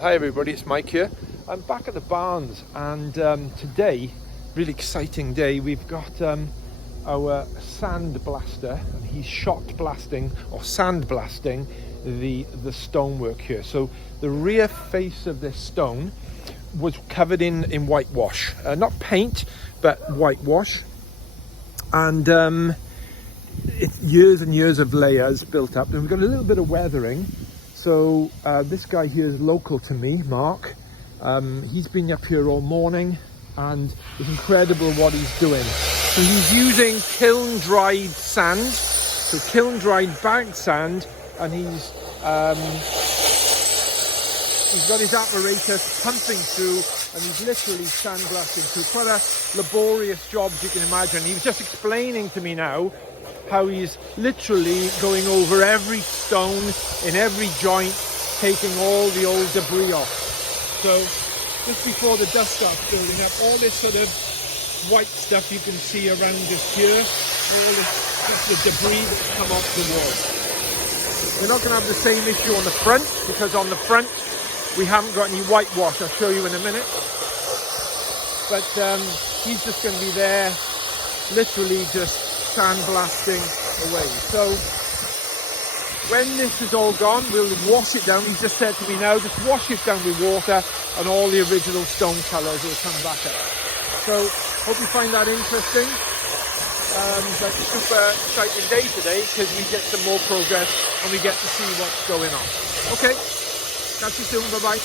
Hi everybody, it's Mike here. I'm back at the barns and today, really exciting day, we've got our sand blaster and he's shot blasting or sand blasting the stonework here. So the rear face of this stone was covered in whitewash, not paint but whitewash, and it's years and years of layers built up, and we've got a little bit of weathering. So this guy here is local to me, Mark. He's been up here all morning and it's incredible what he's doing. So he's using kiln dried sand, so kiln dried bagged sand, and he's got his apparatus pumping through and he's literally sandblasting through. Quite a laborious job, as you can imagine. He was just explaining to me now how he's literally going over every stone in every joint, taking all the old debris off. So just before the dust starts building up, all this sort of white stuff you can see around us here, all this, that's the debris that's come off the wall. We're not going to have the same issue on the front, because on the front we haven't got any whitewash. I'll show you in a minute. But he's just going to be there, literally just sandblasting away. So when this is all gone, we'll wash it down. He's just said to me now, just wash it down with water and all the original stone colours will come back up. So hope you find that interesting. But a super exciting day today because we get some more progress and we get to see what's going on. Okay, catch you soon. Bye bye.